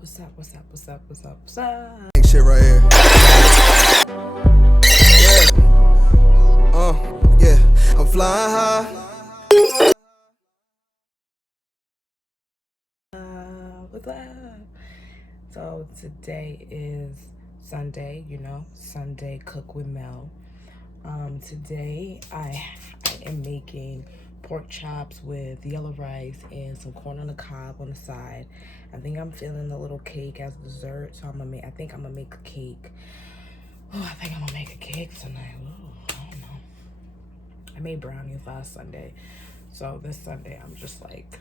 What's up, what's up, what's up, what's up, what's up? Shit right here. Yeah, I'm flying high. What's up? So today is Sunday, Sunday cook with Mel. Today I am making pork chops with yellow rice and some corn on the cob on the side. I think I'm feeling a little cake as dessert, so I think I'm gonna make a cake. Oh, I think I'm gonna make a cake tonight. Ooh, I don't know. I made brownies last Sunday, so this Sunday I'm just like,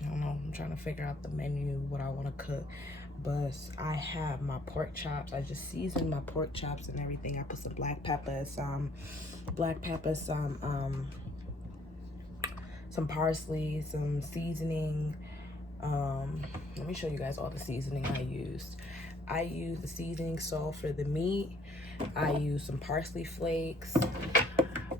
I don't know, I'm trying to figure out the menu, what I want to cook. But I have my pork chops. I just seasoned my pork chops and everything. I put some black pepper, some parsley, some seasoning. Let me show you guys all the seasoning I used. I used the seasoning salt for the meat. I used some parsley flakes.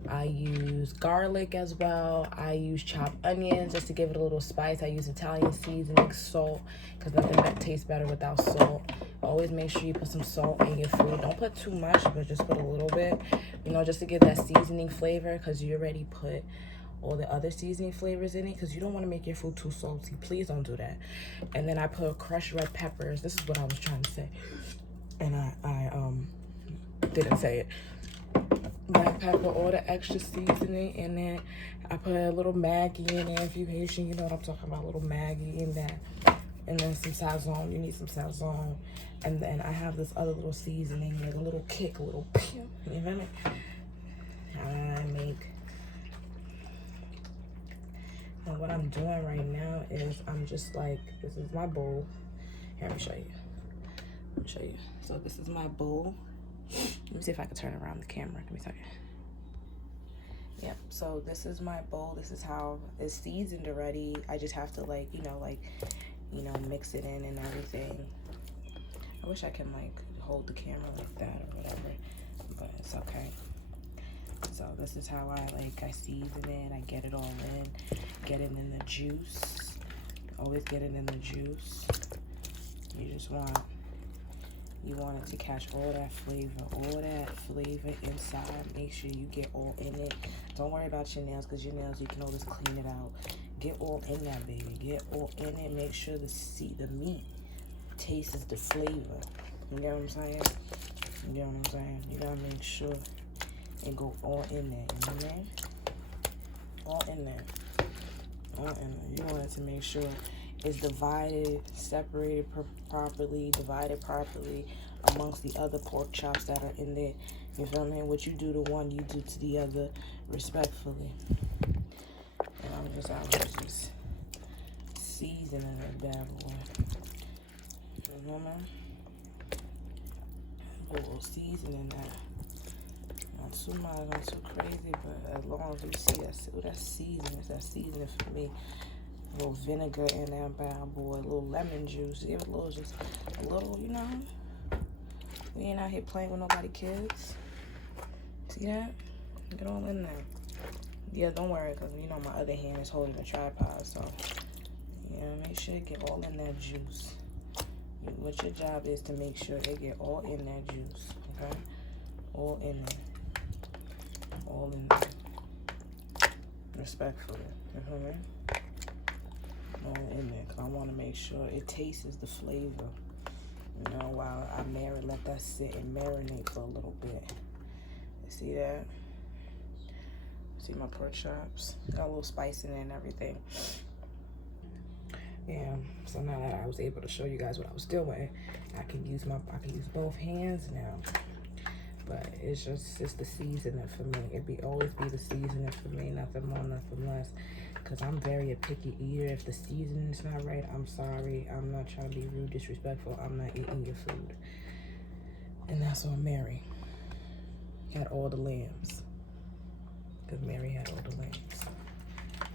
I use garlic as well. I use chopped onions just to give it a little spice. I use Italian seasoning, salt, because nothing that tastes better without salt. Always make sure you put some salt in your food. Don't put too much, but just put a little bit, just to give that seasoning flavor, because you already put all the other seasoning flavors in it, because you don't want to make your food too salty. Please don't do that. And then I put crushed red peppers. This is what I was trying to say, and I didn't say it. Black pepper, all the extra seasoning, and then I put a little Maggi in there. If you Haitian, you know what I'm talking about. A little Maggi in that, and then some sazon. You need some sazon, and then I have this other little seasoning, like a little kick, a little pew. You feel me? And what I'm doing right now is I'm just like, this is my bowl. Here, let me show you. So this is my bowl. Let me see if I can turn around the camera. Give me a second. Yep, so this is my bowl. This is how it's seasoned already. I just have to mix it in and everything. I wish I can hold the camera like that or whatever, but it's okay. So this is how I season it. I get it all in, get it in the juice. Always get it in the juice. You want it to catch all that flavor inside. Make sure you get all in it. Don't worry about your nails, because your nails, you can always clean it out. Get all in that, baby. Get all in it. Make sure the meat tastes the flavor. You know what I'm saying? You gotta make sure and go all in there. You know what I mean? All in there. You want it to make sure it's divided, separated properly, divided properly amongst the other pork chops that are in there. You feel me? What you do to one, you do to the other, respectfully. And I'm just out here just seasoning that bad boy. You know what I mean? A little seasoning that. Not too much, not too crazy, but as long as you see that's seasoning. It's that seasoning for me. A little vinegar in that bad boy, a little lemon juice. Give it a little, just a little, We ain't out here playing with nobody kids. See that? Get all in there. Yeah, don't worry, because my other hand is holding the tripod, so make sure you get all in that juice. What your job is to make sure they get all in that juice, okay? All in there. All in there. Respectfully, you feel me? All in there, because I want to make sure it tastes the flavor. While I let that sit and marinate for a little bit. You see that? See my pork chops? Got a little spice in it and everything. Yeah, so now that I was able to show you guys what I was doing, I can use both hands now. But it's the seasoning for me. Always be the seasoning for me, nothing more, nothing less. Because I'm very a picky eater. If the seasoning's not right, I'm sorry. I'm not trying to be rude, disrespectful. I'm not eating your food. And that's on Mary. Had all the lambs. Because Mary had all the lambs.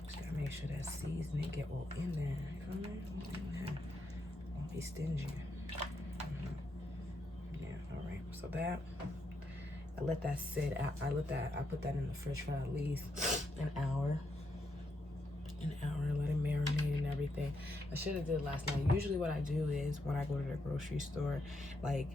Just gotta make sure that seasoning get all in there. You feel me? All in there. Don't be stingy. Yeah, alright. So that, I let that sit. I put that in the fridge for at least an hour. Let it marinate and everything. everything. I should have did last night. Usually what I do is when I go to the grocery store, like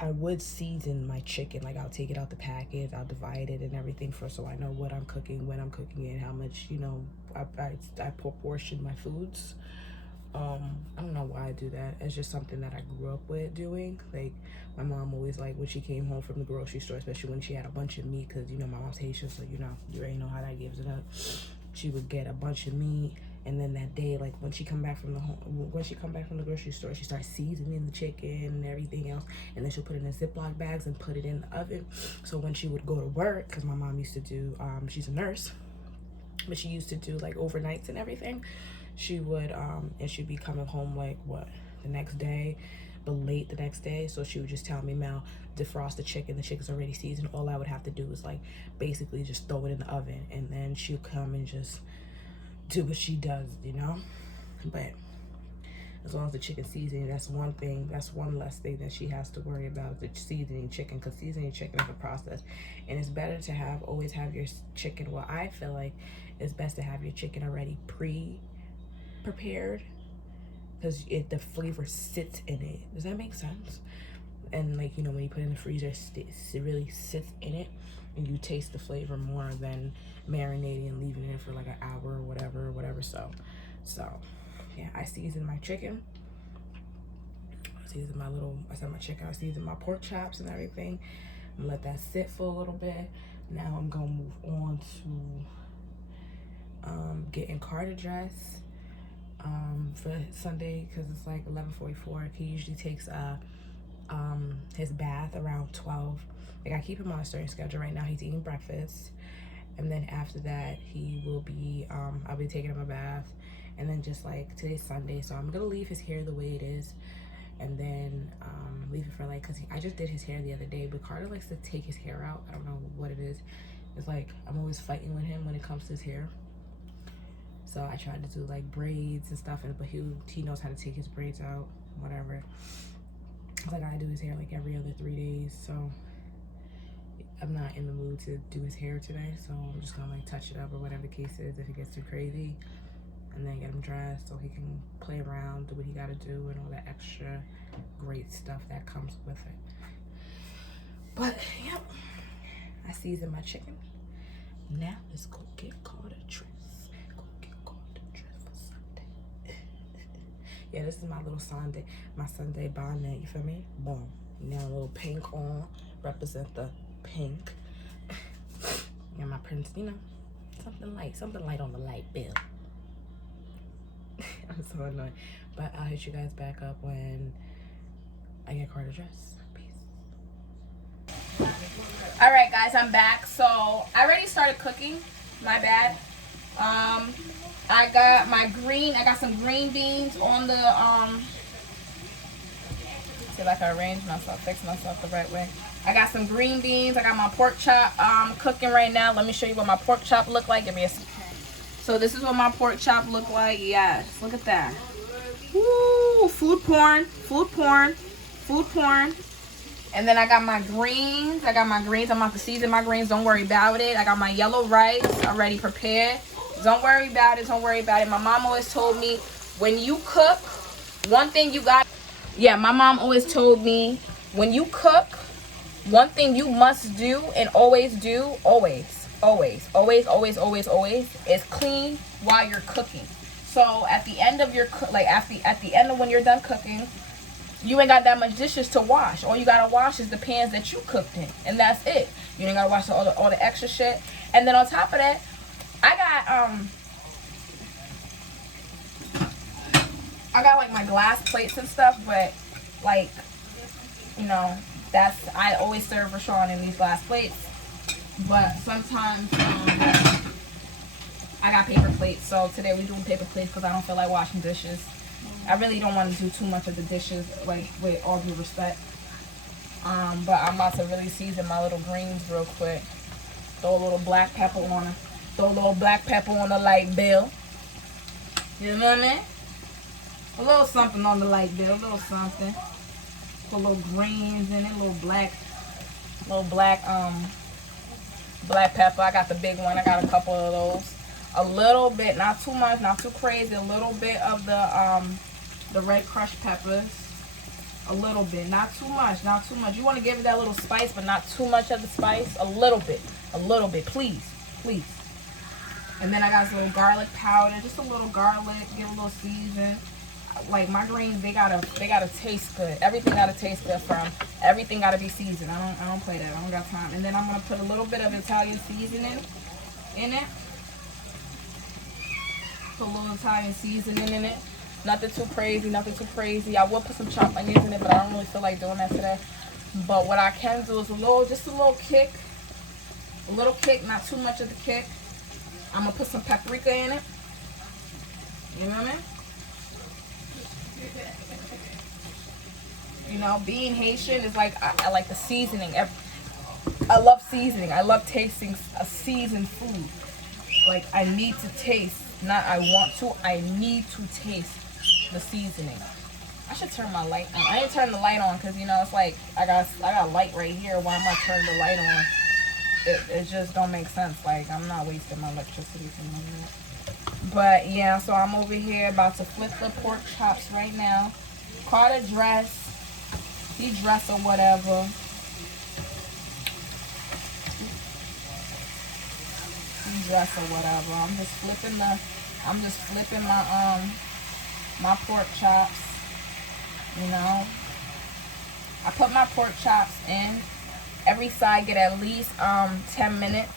I would season my chicken. Like I'll take it out the package, I'll divide it and everything so I know what I'm cooking, when I'm cooking it, how much, you know, I proportion my foods. I don't know why I do that. It's just something that I grew up with doing. Like my mom always, like when she came home from the grocery store, especially when she had a bunch of meat, because you know my mom's Haitian, so you know, you already know how that gives it up. She would get a bunch of meat, and then that day, like when she come back from the grocery store, she starts seasoning the chicken and everything else, and then she'll put it in Ziploc bags and put it in the oven. So when she would go to work, because my mom used to do, she's a nurse, but she used to do like overnights and everything. She would and she'd be coming home like the next day, but late the next day. So she would just tell me, Mel, defrost the chicken. The chicken's already seasoned. All I would have to do is like basically just throw it in the oven, and then she'll come and just do what she does, you know. But as long as the chicken seasoning, that's one thing. That's one less thing that she has to worry about, the seasoning chicken, because seasoning chicken is a process, and it's better to always have your chicken. Well, I feel like it's best to have your chicken already prepared, because the flavor sits in it. Does that make sense? And like, you know, when you put it in the freezer, it really sits in it, and you taste the flavor more than marinating and leaving it for like an hour or whatever. So yeah, I season my chicken. I season my chicken, I season my pork chops and everything, and let that sit for a little bit. Now I'm gonna move on to getting Carter dressed for Sunday, because it's like 11:44. He usually takes his bath around 12. Like I keep him on a certain schedule. Right now he's eating breakfast, and then after that he will be I'll be taking him a bath, and then just like today's Sunday, so I'm gonna leave his hair the way it is, and then leave it for like, because I just did his hair the other day, but Carter likes to take his hair out. I don't know what it is. It's like I'm always fighting with him when it comes to his hair. So I tried to do like braids and stuff, but he knows how to take his braids out, whatever. Like I do his hair like every other 3 days, so I'm not in the mood to do his hair today. So I'm just gonna like touch it up or whatever the case is if it gets too crazy, and then get him dressed so he can play around, do what he gotta do, and all that extra great stuff that comes with it. But yep, I seasoned my chicken. Now let's go get Carter dressed. Yeah, this is my little Sunday, bonnet, you feel me? Boom. Now a little pink on, represent the pink. And my prince, you know, something light on the light bill. I'm so annoyed. But I'll hit you guys back up when I get Carter dressed. Peace. All right, guys, I'm back. So I already started cooking. My bad. I got some green beans on the, see if I can arrange myself, fix myself the right way. I got some green beans. I got my pork chop cooking right now. Let me show you what my pork chop look like. Give me a second. So this is what my pork chop look like. Yes, look at that. Woo, food porn. And then I got my greens. I'm about to season my greens. Don't worry about it. I got my yellow rice already prepared. Don't worry about it. My mom always told me, when you cook, one thing you got... Yeah, my mom always told me, when you cook, one thing you must do and always do, always, is clean while you're cooking. So at the end of your... at the end of when you're done cooking, you ain't got that much dishes to wash. All you gotta wash is the pans that you cooked in, and that's it. You ain't gotta wash all the extra shit. And then on top of that, I got like my glass plates and stuff, but like, you know, I always serve Rashawn in these glass plates, but sometimes I got paper plates. So today we're doing paper plates because I don't feel like washing dishes. I really don't want to do too much of the dishes, like, with all due respect. But I'm about to really season my little greens real quick. Throw a little black pepper on it. Throw a little black pepper on the light bill. You know what I mean? A little something on the light bill. A little something. Put a little greens in it. A little black black pepper. I got the big one. I got a couple of those. a little bit, not too much, not too crazy, a little bit of the red crushed peppers. A little bit, not too much, not too much. You want to give it that little spice, but not too much of the spice. A little bit, please, please. And then I got some little garlic powder, just a little garlic, give a little season. Like my greens, they gotta taste good. Everything gotta taste good from. Everything gotta be seasoned. I don't play that. I don't got time. And then I'm gonna put a little bit of Italian seasoning in it. Put a little Italian seasoning in it. Nothing too crazy, nothing too crazy. I will put some chopped onions in it, but I don't really feel like doing that today. But what I can do is just a little kick. A little kick, not too much of the kick. I'm going to put some paprika in it. You know what I mean? You know, being Haitian is like, I like the seasoning. I love seasoning. I love tasting a seasoned food. Like, I need to taste, not I want to, I need to taste the seasoning. I should turn my light on. I didn't turn the light on because, you know, it's like I got light right here. Why am I turning the light on? It just don't make sense. Like, I'm not wasting my electricity from that. But yeah, so I'm over here about to flip the pork chops right now. Carter dress. He dress or whatever. He dress or whatever. I'm just flipping my pork chops. You know, I put my pork chops in. Every side get at least 10 minutes.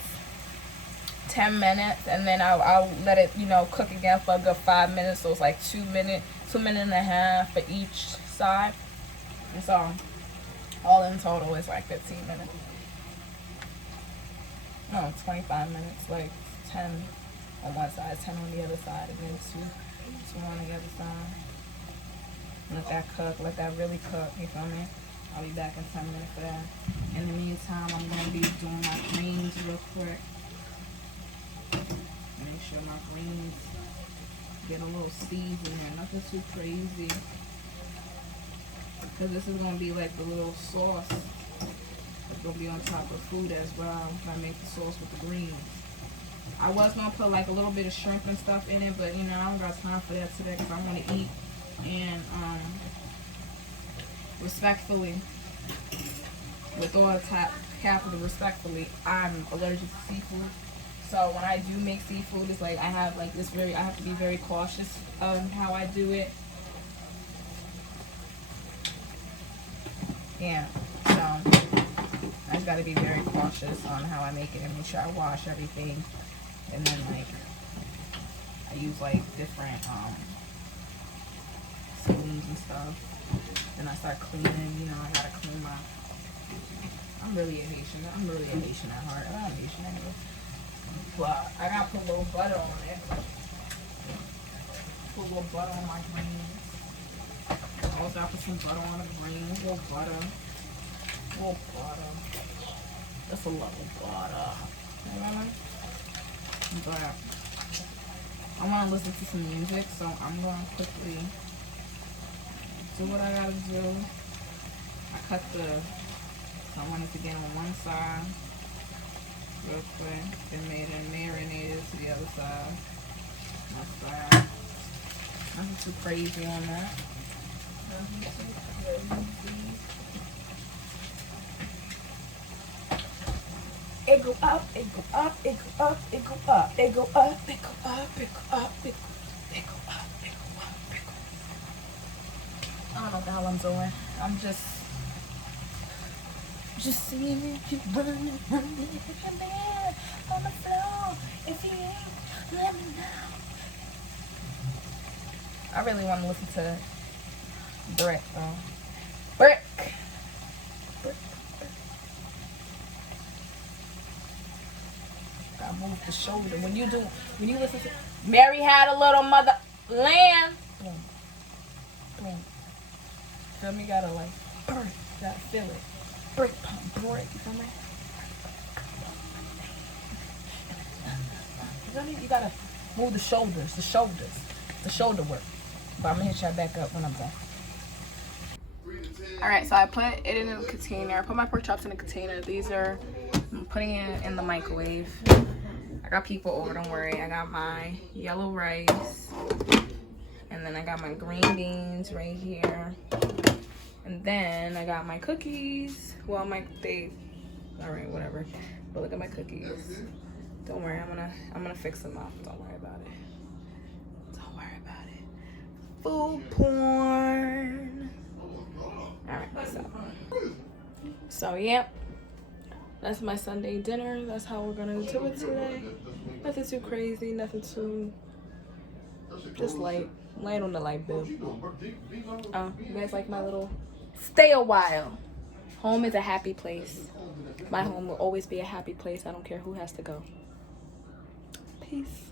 10 minutes, and then I'll let it, you know, cook again for a good 5 minutes. So it's like 2 minutes and a half for each side. And so all in total is like 15 minutes. No, 25 minutes. Like 10 on one side, 10 on the other side, and then two on the other side. Let that cook. Let that really cook. You feel me? I'll be back in 10 minutes for that. In the meantime, I'm going to be doing my greens real quick. Make sure my greens get a little seasoning. Nothing too crazy. Because this is going to be like the little sauce that's going to be on top of food as well. When I make the sauce with the greens. I was going to put like a little bit of shrimp and stuff in it. But, you know, I don't got time for that today because I want to eat. And respectfully, with all the capital respectfully, I'm allergic to seafood. So when I do make seafood, it's like I have to be very cautious on how I do it. Yeah, so I just gotta be very cautious on how I make it and make sure I wash everything. And then like I use like different spoons and stuff. Then I start cleaning, you know, I gotta clean my, I'm really a Haitian at heart. I'm Haitian anyway. But I gotta put a little butter on it. Put a little butter on my greens. I also gotta put some butter on the greens. A little butter. Just a little butter. You know? But I wanna listen to some music, so I'm gonna quickly do what I gotta do. I cut so I want it to get on one side real quick, then made it marinated to the other side. That's that. Nothing too crazy on that. Nothing too crazy. It go up, it go up, it go up, it go up, it go up, it go up, it go up, it go up, it go up, it go up, it go up. I don't know what the hell I'm doing. I'm just seeing if you running, if you're there on the floor. If you ain't, let me know. I really want to listen to Brick though. Brick. Gotta move the shoulder. When you listen to Mary Had a Little Mother Lamb. Boom. Boom. Feel me? Gotta like burn. Gotta feel it. Brick pump, brick. You feel me? You feel me? You gotta move the shoulders. The shoulder work. But I'm gonna hit y'all back up when I'm done. Alright, so I put it in a container. I put my pork chops in a container. I'm putting it in the microwave. I got people over, don't worry. I got my yellow rice. And then I got my green beans right here. And then I got my cookies. Well, all right, whatever. But look at my cookies. Don't worry, I'm gonna fix them up. Don't worry about it. Don't worry about it. Food porn. Alright, so yeah. That's my Sunday dinner. That's how we're gonna do it today. Nothing too crazy, nothing too, just light on the light bill. You guys like my little stay a while. Home is a happy place. My home will always be a happy place. I don't care who has to go. Peace.